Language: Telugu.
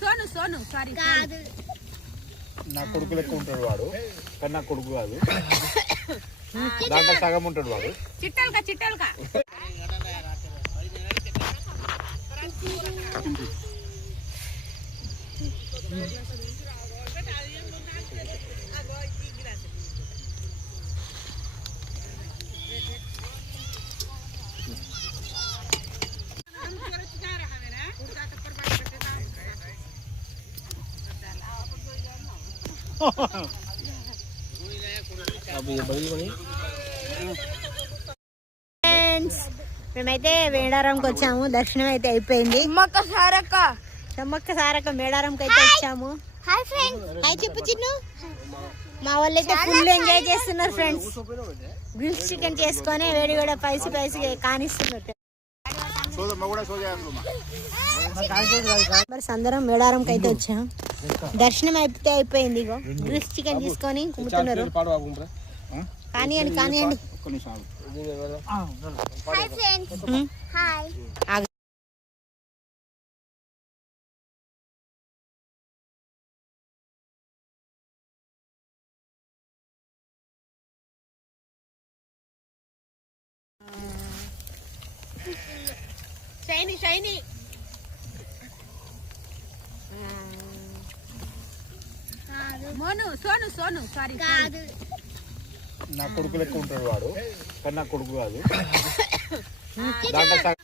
సోను సోను సారీ కాదు నా కొడుకు లెక్క ఉంటాడు వాడు కానీ నా కొడుకు కాదు దాంట్లో సగం ఉంటాడు వాడు చిట్టల్కా చిట్టల్కా మేమైతే మేడారంకి వచ్చాము. దర్శనం అయితే అయిపోయింది. సమ్మక్క సారక్క మేడారంకి అయితే వచ్చాము. హాయ్ చెప్పు చిన్ను. మా వాళ్ళు అయితే ఫుల్ ఎంజాయ్ చేస్తున్నారు ఫ్రెండ్స్. గ్రిల్స్ చికెన్ చేసుకొని వేడి వేడి పైసి కానిస్తున్నారు. మరి అందరం మేడారంకి అయితే వచ్చాం. దర్శనం అయితే అయిపోయింది. ఇగో గ్రిల్స్ చికెన్ తీసుకొని కుమ్ముతున్నారు. కానియండి షైనీ షైనీ మోను సోను సోను సారీ కాదు నా కొడుకు లెక్క ఉంటాడు వాడు కానీ నా కొడుకు కాదు దాంట్లో సగం